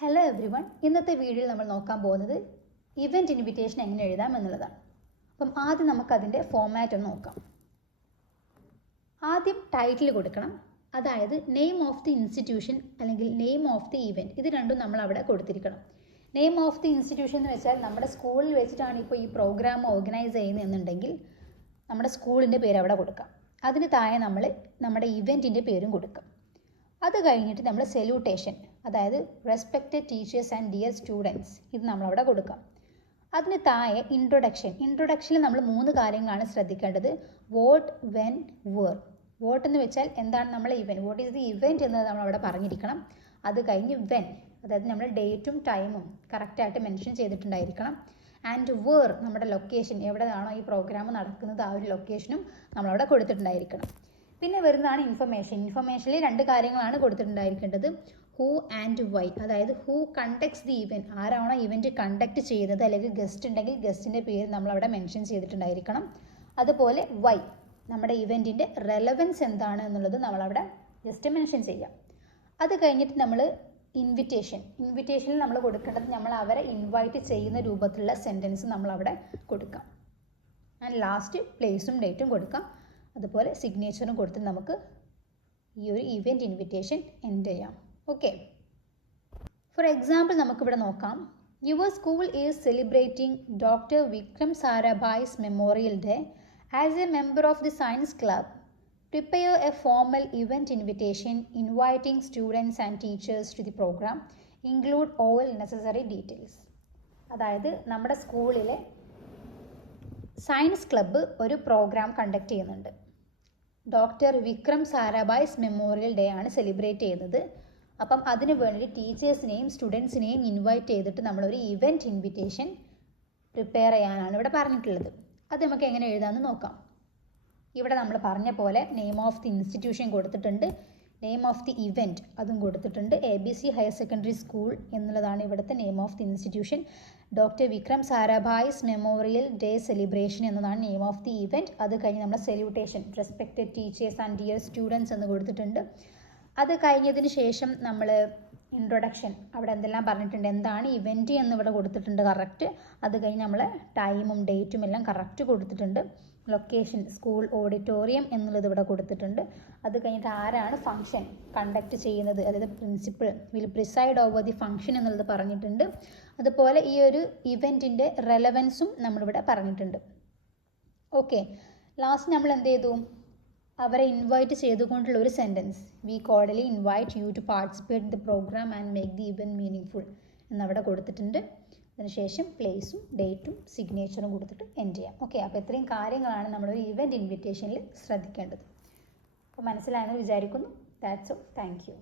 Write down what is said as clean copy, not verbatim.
Hello every one, ഇന്നത്തെ വീഡിയോയിൽ നമ്മൾ നോക്കാൻ പോകുന്നത് ഇവൻറ്റ് ഇൻവിറ്റേഷൻ എങ്ങനെ എഴുതാം എന്നുള്ളതാണ്. അപ്പം ആദ്യം നമുക്കതിൻ്റെ ഫോമാറ്റ് ഒന്ന് നോക്കാം. ആദ്യം ടൈറ്റിൽ കൊടുക്കണം, അതായത് നെയിം ഓഫ് ദി ഇൻസ്റ്റിറ്റ്യൂഷൻ അല്ലെങ്കിൽ നെയിം ഓഫ് ദി ഇവൻറ്റ്, ഇത് രണ്ടും നമ്മൾ അവിടെ കൊടുത്തിരിക്കണം. നെയിം ഓഫ് ദി ഇൻസ്റ്റിറ്റ്യൂഷൻ എന്ന് വെച്ചാൽ നമ്മുടെ സ്കൂളിൽ വെച്ചിട്ടാണ് ഇപ്പോൾ ഈ പ്രോഗ്രാം ഓർഗനൈസ് ചെയ്യുന്നതെന്നുണ്ടെങ്കിൽ നമ്മുടെ സ്കൂളിൻ്റെ പേര് അവിടെ കൊടുക്കാം. അതിന് താഴെ നമ്മൾ നമ്മുടെ ഇവൻറ്റിൻ്റെ പേരും കൊടുക്കാം. അത് കഴിഞ്ഞിട്ട് നമ്മൾ സല്യൂട്ടേഷൻ, അതായത് respected teachers and dear students, ഇത് നമ്മളവിടെ കൊടുക്കാം. അതിന് താഴെ ഇൻട്രൊഡക്ഷനിൽ നമ്മൾ 3 കാര്യങ്ങളാണ് ശ്രദ്ധിക്കേണ്ടത്. Vote, when, where. വോട്ട് എന്ന് വെച്ചാൽ എന്താണ് നമ്മളെ event, what is the event എന്നത് നമ്മളവിടെ പറഞ്ഞിരിക്കണം. അത് കഴിഞ്ഞ് വെൻ, അതായത് നമ്മൾ ഡേറ്റും ടൈമും കറക്റ്റായിട്ട് മെൻഷൻ ചെയ്തിട്ടുണ്ടായിരിക്കണം. ആൻഡ് വേർ, നമ്മുടെ ലൊക്കേഷൻ, എവിടെയാണോ ഈ പ്രോഗ്രാം നടക്കുന്നത് ആ ഒരു ലൊക്കേഷനും നമ്മളവിടെ കൊടുത്തിട്ടുണ്ടായിരിക്കണം. പിന്നെ വരുന്നതാണ് ഇൻഫർമേഷനിൽ 2 കാര്യങ്ങളാണ് കൊടുത്തിട്ടുണ്ടായിരിക്കേണ്ടത്. ഹൂ ആൻഡ് വൈ, അതായത് ഹൂ കണ്ടക്ട്സ് ദി ഇവൻറ്റ്, ആരാണോ ഇവൻറ്റ് കണ്ടക്ട് ചെയ്യുന്നത്, അല്ലെങ്കിൽ ഗസ്റ്റ് ഉണ്ടെങ്കിൽ ഗസ്റ്റിൻ്റെ പേര് നമ്മളവിടെ മെൻഷൻ ചെയ്തിട്ടുണ്ടായിരിക്കണം. അതുപോലെ വൈ, നമ്മുടെ ഇവൻറ്റിൻ്റെ റെലവൻസ് എന്താണ് എന്നുള്ളത് നമ്മളവിടെ ജസ്റ്റ് മെൻഷൻ ചെയ്യാം. അത് കഴിഞ്ഞിട്ട് നമ്മൾ ഇൻവിറ്റേഷനിൽ നമ്മൾ കൊടുക്കേണ്ടത് നമ്മൾ അവരെ ഇൻവൈറ്റ് ചെയ്യുന്ന രൂപത്തിലുള്ള സെൻറ്റൻസ് നമ്മളവിടെ കൊടുക്കാം. ആൻഡ് ലാസ്റ്റ് പ്ലേസും ഡേറ്റും കൊടുക്കാം. അതുപോലെ സിഗ്നേച്ചറും കൊടുത്ത് നമുക്ക് ഈ ഒരു ഇവൻറ്റ് ഇൻവിറ്റേഷൻ എൻഡ് ചെയ്യാം. ഓക്കെ, ഫോർ എക്സാമ്പിൾ നമുക്കിവിടെ നോക്കാം. Your school is celebrating doctor Vikram Sarabhai's memorial day as a member of the science club. Prepare a formal event invitation inviting students and teachers to the programme. Include all necessary details. അതായത് നമ്മുടെ സ്കൂളിലെ science club ഒരു programme conduct ചെയ്യുന്നുണ്ട്. Doctor Vikram Sarabhai's memorial day ആണ് celebrate ചെയ്യുന്നത്. അപ്പം അതിനു വേണ്ടി ടീച്ചേഴ്സിനെയും സ്റ്റുഡൻസിനെയും ഇൻവൈറ്റ് ചെയ്തിട്ട് നമ്മളൊരു ഇവൻറ്റ് ഇൻവിറ്റേഷൻ പ്രിപ്പയർ ചെയ്യാനാണ് ഇവിടെ പറഞ്ഞിട്ടുള്ളത്. അത് നമുക്ക് എങ്ങനെ എഴുതാമെന്ന് നോക്കാം. ഇവിടെ നമ്മൾ പറഞ്ഞ പോലെ നെയിം ഓഫ് ദി ഇൻസ്റ്റിറ്റ്യൂഷൻ കൊടുത്തിട്ടുണ്ട്, നെയിം ഓഫ് ദി ഇവൻറ്റ് അതും കൊടുത്തിട്ടുണ്ട്. ABC ഹയർ സെക്കൻഡറി സ്കൂൾ എന്നുള്ളതാണ് ഇവിടുത്തെ name of the institution. Doctor Vikram Sarabhai's memorial day celebration എന്നതാണ് നെയിം ഓഫ് ദി ഇവൻറ്റ്. അത് കഴിഞ്ഞ് നമ്മുടെ salutation, respected teachers and dear students എന്ന് കൊടുത്തിട്ടുണ്ട്. അത് കഴിഞ്ഞതിന് ശേഷം നമ്മൾ ഇൻട്രൊഡക്ഷൻ, അവിടെ എന്തെല്ലാം പറഞ്ഞിട്ടുണ്ട്, എന്താണ് ഇവൻറ്റ് എന്നിവിടെ കൊടുത്തിട്ടുണ്ട് കറക്റ്റ്. അത് കഴിഞ്ഞ് നമ്മൾ ടൈമും ഡേറ്റും എല്ലാം കറക്റ്റ് കൊടുത്തിട്ടുണ്ട്. ലൊക്കേഷൻ സ്കൂൾ ഓഡിറ്റോറിയം എന്നുള്ളത് ഇവിടെ കൊടുത്തിട്ടുണ്ട്. അത് കഴിഞ്ഞിട്ട് ആരാണ് ഫംഗ്ഷൻ കണ്ടക്ട് ചെയ്യുന്നത്, അതായത് principal will പ്രിസൈഡ് over the function എന്നുള്ളത് പറഞ്ഞിട്ടുണ്ട്. അതുപോലെ ഈ ഒരു ഇവൻറ്റിൻ്റെ റെലവൻസും നമ്മളിവിടെ പറഞ്ഞിട്ടുണ്ട്. ഓക്കെ, ലാസ്റ്റ് നമ്മൾ എന്ത് ചെയ്തു, അവരെ ഇൻവൈറ്റ് ചെയ്തുകൊണ്ടുള്ള ഒരു sentence, we cordially invite you to participate the programme and make the event meaningful എന്നവിടെ കൊടുത്തിട്ടുണ്ട്. അതിനുശേഷം പ്ലേസും ഡേറ്റും സിഗ്നേച്ചറും കൊടുത്തിട്ട് എൻഡ് ചെയ്യാം. ഓക്കെ, അപ്പോൾ ഇത്രയും കാര്യങ്ങളാണ് നമ്മളൊരു ഇവൻറ്റ് ഇൻവിറ്റേഷനിൽ ശ്രദ്ധിക്കേണ്ടത്. അപ്പോൾ മനസ്സിലായെന്ന് വിചാരിക്കുന്നു. That's all. Thank you.